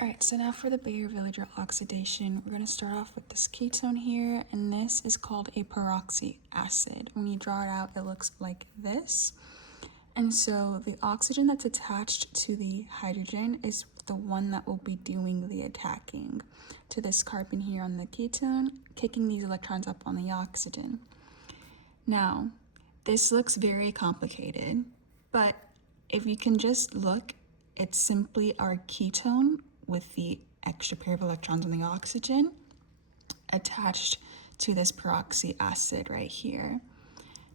Alright, so now for the Baeyer-Villiger oxidation, we're going to start off with this ketone here, and this is called a peroxy acid. When you draw it out, it looks like this. And so the oxygen that's attached to the hydrogen is the one that will be doing the attacking to this carbon here on the ketone, kicking these electrons up on the oxygen. Now, this looks very complicated, but if you can just look, it's simply our ketone with the extra pair of electrons on the oxygen attached to this peroxy acid right here.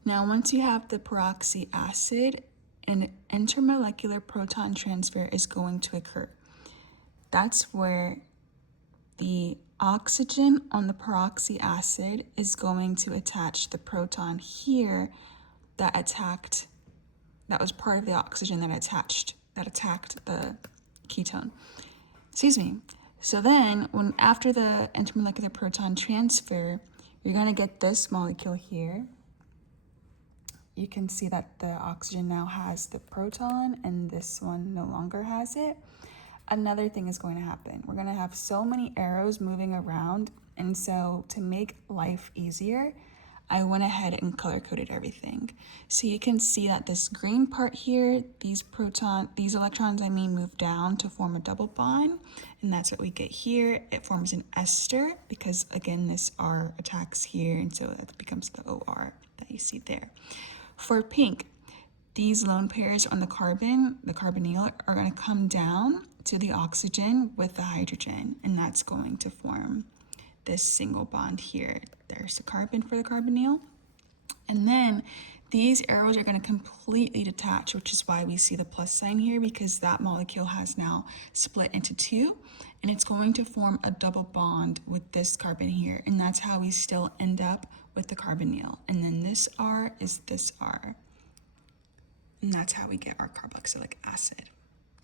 Now, once you have the peroxy acid, an intermolecular proton transfer is going to occur. That's where the oxygen on the peroxy acid is going to attach the proton here that was part of the oxygen that attacked the ketone. Excuse me. So then, after the intermolecular proton transfer, you're going to get this molecule here. You can see that the oxygen now has the proton and this one no longer has it. Another thing is going to happen. We're going to have so many arrows moving around, and so to make life easier, I went ahead and color-coded everything. So you can see that this green part here, these electrons, move down to form a double bond, and that's what we get here. It forms an ester because, again, this R attacks here, and so that becomes the OR that you see there. For pink, these lone pairs on the carbonyl, are going to come down to the oxygen with the hydrogen, and that's going to form this single bond here. There's the carbon for the carbonyl. And then these arrows are going to completely detach, which is why we see the plus sign here, because that molecule has now split into two, and it's going to form a double bond with this carbon here, and that's how we still end up with the carbonyl. And then this R is this R. And that's how we get our carboxylic acid.